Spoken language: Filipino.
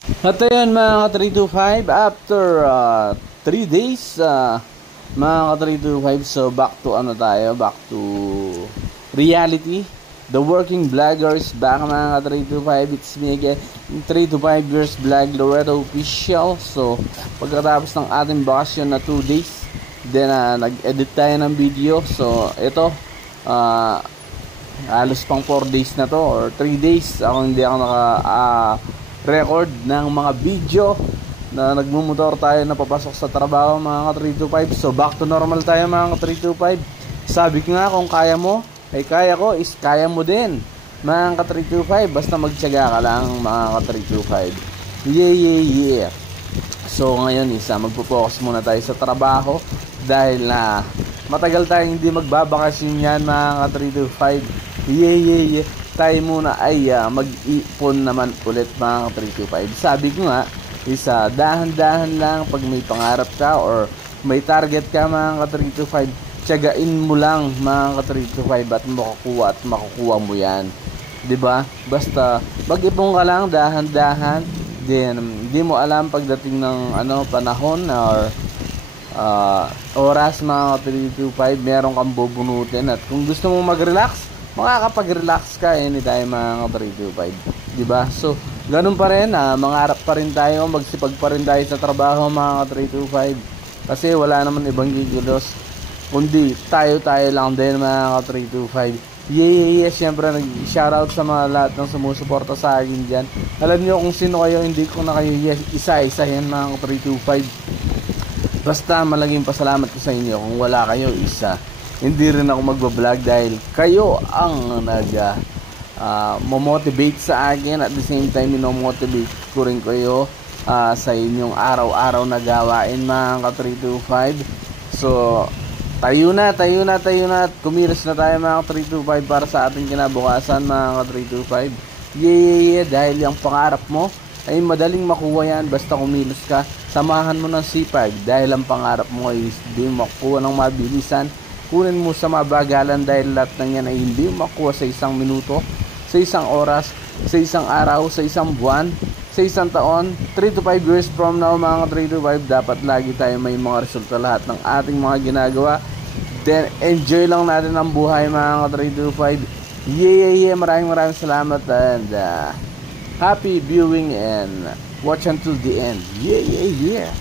At ayan mga ka-325, after 3 days, mga ka-325, so back to back to reality. The working vlogger is back mga ka-325, it's me again, 3 to 5 years vlog, Loreto Official. So, pagkatapos ng ating bakasyon na 2 days, then nag-edit tayo ng video. So, ito, halos pang 4 days na to, or 3 days, hindi ako record ng mga video na nagmumotor tayo na papasok sa trabaho mga ka-325. So back to normal tayo mga ka-325. Sabi ko nga, kung kaya mo ay kaya ko, is kaya mo din mga ka-325, basta magtiyaga ka lang mga ka-325. Yeah. So ngayon magpo-focus muna tayo sa trabaho dahil matagal tayong hindi magbabakasyon yan mga ka-325. Yeah. Tayo muna ay mag-ipon naman ulit mga ka-325. Sabi ko nga, dahan-dahan lang. Pag may pangarap ka or may target ka mga ka-325, tiyagain mo lang mga ka-325 at makukuha mo yan, diba? Basta mag-ipon ka lang dahan-dahan, then hindi mo alam pagdating ng panahon or oras mga ka-325, meron kang bubunutin. At kung gusto mo mag-relax, makakapag-relax ka anytime mga ka-325, diba? So ganun pa rin, mangarap pa rin tayo, magsipag pa rin tayo sa trabaho mga ka-325, kasi wala naman ibang gigilos kundi tayo lang din mga ka-325. Yeah, syempre nag-shoutout sa mga lahat ng sumusuporta sa akin dyan. Alam nyo kung sino kayo, hindi ko na kayo isa-isahin mga ka-325. Basta malaging pasalamat ko sa inyo. Kung wala kayo, hindi rin ako magbablog dahil kayo ang motivate sa akin. At the same time, motivate ko rin kayo sa inyong araw-araw na gawain mga ka-325. So tayo na at kumilos na tayo mga ka-325 para sa ating kinabukasan mga ka-325. Yeah, dahil yung pangarap mo ay madaling makuha yan basta kumilos ka. Samahan mo ng sipag dahil ang pangarap mo ay hindi makuha ng mabilisan. Kunin mo sa mabagalan dahil lahat ng yan ay hindi makuha sa isang minuto, sa isang oras, sa isang araw, sa isang buwan, sa isang taon. 3 to 5 years from now mga ka-325, dapat lagi tayo may mga resulta lahat ng ating mga ginagawa. Then enjoy lang natin ang buhay mga ka-325. Yeah, maraming salamat and happy viewing and watch until the end. Yeah.